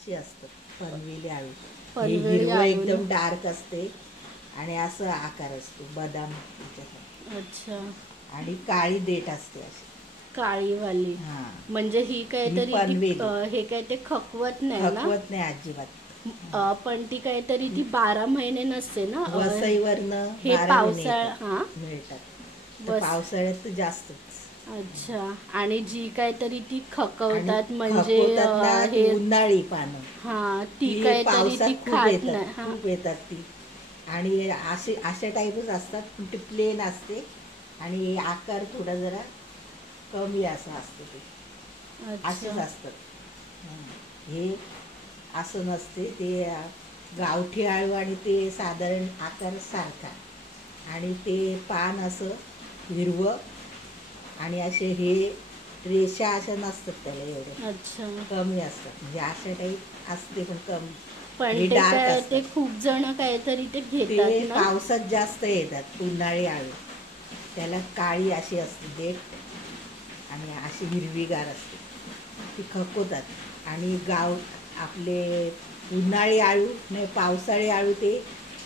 अशी असतात पनवेली आळू. हे पनवेली हिरवं आळू एकदम ना? डार्क असते आणि असं आकार असतो बदाम ह्याच्यासारखा. अच्छा, आणि काळी देठ असते अशी. काळीवाली. हां, म्हणजे ही ही काहीतरी ती पनवेली. हे काय ते खकवत नाही ना? खकवत नाही अजिबात. पण ती काहीतरी ती 12 महिने नसते ना? वसईवरनं हे 12 महिने पावसाळा येतात मिळतात. तर बस. पावसाळ्यात तर जास्तच. अच्छा. आणि जी काहीतरी ती आणि खकवतात म्हणजे खपवतात ना हे उन्हाळी पानं, हा ती ती काहीतरी ती पावसात खूप खात येतात, नाही. हा, खूप येतात ती. आणि अशा टाईपच असतात, पण ते प्लेन असते आणि आकार थोडा जरा कमी असं असतं ते. असेच अच्छा. असतात. हे असं नसते ते. गावठी आळू आणि ते साधारण आकार सारखा आणि ते पान असं हिरवं आणि असे हे रेषा अशा नसतात त्याला एवढे, अच्छा. कमी असतात. म्हणजे अशा टाईप असते पण कमी. पण हे ते डार्क काय असतात. ते खूप जण काहीतरी ते घेतात ते ना? पावसात जास्त येतात उन्हाळी आळू. त्याला काळी अशी असते देठ आणि अशी हिरवीगार असते. ती खपवतात. आणि आपले उन्हाळी आळू नाही, पावसाळी आळू ते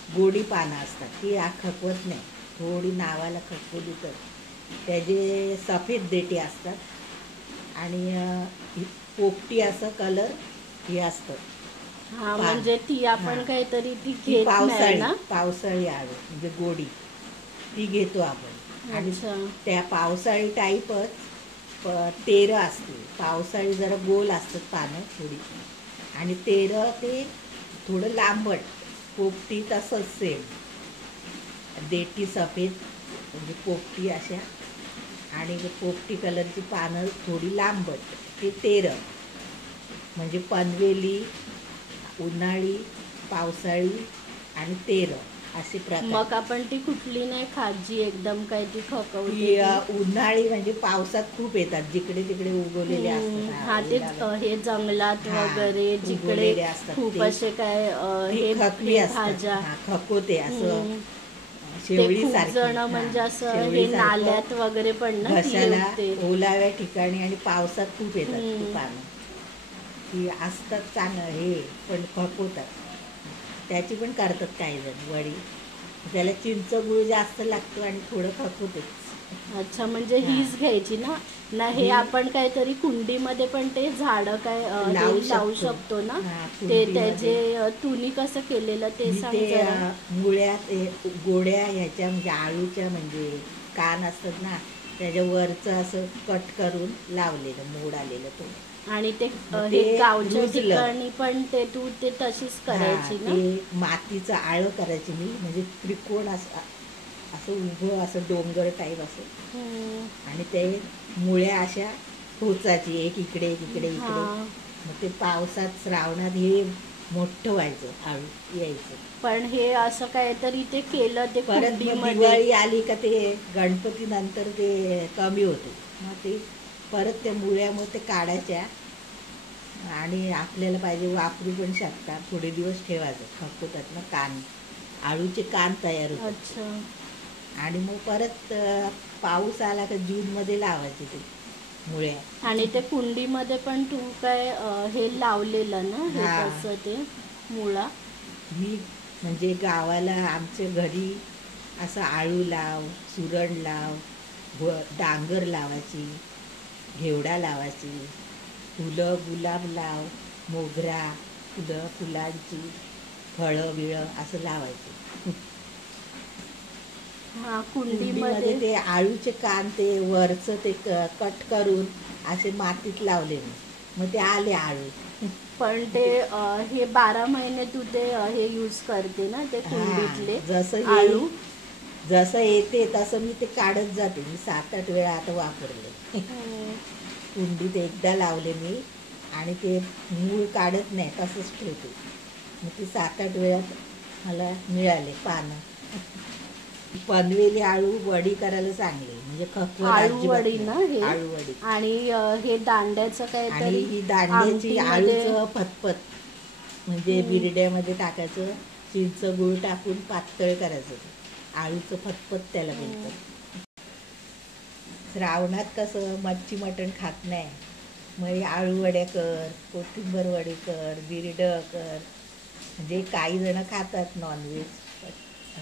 गोडी पानं असतात, ती खपवत नाही. थोडी नावाला खपवली तर. त्याचे सफेद देठी असतात आणि पोपटी असं कलर हे असतं हा, पान. म्हणजे ती आपण हां, काहीतरी ती ती घेत नाही पावसाळी ना? पावसाळी आळू म्हणजे गोडी ती घेतो आपण. आणि अच्छा. त्या पावसाळी टाईपच तेरं असते. पावसाळी जरा गोल असतात पानं थोडी आणि तेरं ते थोडं लांबट. पोपटी तसंच सेम, देठी सफेद म्हणजे पोपटी अशा आणि पोपटी कलरची पानं थोडी लांबट. ते तेरं म्हणजे पनवेली, उन्हाळी, पावसाळी आणि तेरं असे प्रकार. मग आपण ती कुठली नाही खात जी एकदम काय ती खकवते ती ती? उन्हाळी म्हणजे पावसात खूप येतात, जिकडे तिकडे उगवलेले असतात. हा, तेच हे जंगलात हां, वगैरे जिकडे उगवलेले असतात खूप ते. असे काय ती हे खकवी हे असतात. भाज्या. हां, खकोते असं हम्म. ते खूप शेवळीसारखी. जण हां, म्हणजे असं हे शेवळीसारखं नाल्यात वगैरे पण ना ती हे घशाला उगते. ओलाव्या ठिकाणी आणि पावसात खूप येतात ती हम्म. पानं. ती असतात चांगलं हे, पण खपवतात. त्याची पण करतात काही जण वडी. त्याला चिंच गुळ जास्त लागतो आणि थोडं खपवतेच. अच्छा, म्हणजे हां, हीच घ्यायची ना? ना हे ही आपण काहीतरी कुंडीमध्ये पण ते झाडं काय हे लावू शकतो ना? हां, ते कुंडीमध्ये. त्याचे तुम्ही कसं केलेलं ते मी ते सांग जरा. मुळ्या ते गोड्या ह्याच्या म्हणजे आळूच्या म्हणजे कान असतात ना, त्याच्या वरचं असं कट करून लावलेलं, मोड आलेलं तो. आणि ते मग हे ते गावच्या रुजलं. ठिकाणी पण ते तू ते तशीच हां, करायची ना? ते मातीचं आळं करायची मी, म्हणजे त्रिकोण असं असं उभं असं डोंगर टाईप असं. हम्म. आणि ते मुळ्या अशा टोचायची, एक इकडे एक इकडे इकडे. हा. मग ते पावसात श्रावणात हे मोठं व्हायचं, आळू यायचं. पण हे असं काहीतरी ते केलं ते परत मग कुंडीमध्ये. दिवाळी आली का ते गणपती नंतर ते कमी होते. मग ते परत त्या मुळ्या मग ते काढायच्या आणि आपल्याला पाहिजे वापरू पण शकतात. थोडे दिवस ठेवायचं, खपवतात ना कान, आळूचे कान तयार होतात. अच्छा. आणि मग परत पाऊस आला का जूनमध्ये लावायचे ते मुळ्या. आणि ते कुंडीमध्ये पण तू काय हे लावलेलं ना, हे हां, तसं ते मुळा? मी म्हणजे गावाला आमच्या घरी असं आळू लाव, सुरण लाव, डांगर लावायची, घेवडा लावायची, फुलं गुलाब लाव, मोगरा, फुलं फुलांची, फळं बिळं असं लावायचं. हा, कुंडीमध्ये कुंडीमध्ये. ते आळूचे कान ते वरचं ते कट करून असे मातीत लावले मी. मग ते आले आळू. पण ते हे 12 महिने तू ते हे यूज करते ना ते कुंडीतले हां, जसं येईल आळू? जसं येते तसं मी ते काढत जाते. मी 7-8 वेळा आता वापरले. हम्म. कुंडीत एकदा लावले मी आणि ते मूळ काढत नाही, तसंच ठेवते. मग ते 7-8 वेळात मला मिळाले पानं. पनवेली आळू वडी करायला चांगली, म्हणजे खपवत आळू अजिबात वडी नाही. ना हे? आळू वडी. आणि हे दांड्याचं आणि काहीतरी ही दांड्याची आमटीमध्ये. आळूचं फतफत म्हणजे हम्म. बिरड्यामध्ये टाकायचं, चिंच गूळ टाकून पातळ करायचं ते. आळूचं फतफत त्याला हम्म. म्हणतात. श्रावणात कसं मच्छी मटण खात नाही, मग हे आळू वड्या कर, कोथिंबर वडी कर, बिरडं कर. म्हणजे काही जण खातात नॉनव्हेज,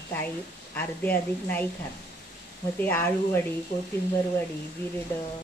काही अर्धे अधिक नाही खात. मग ते आळू वडी, कोथिंबर वडी, बिरडं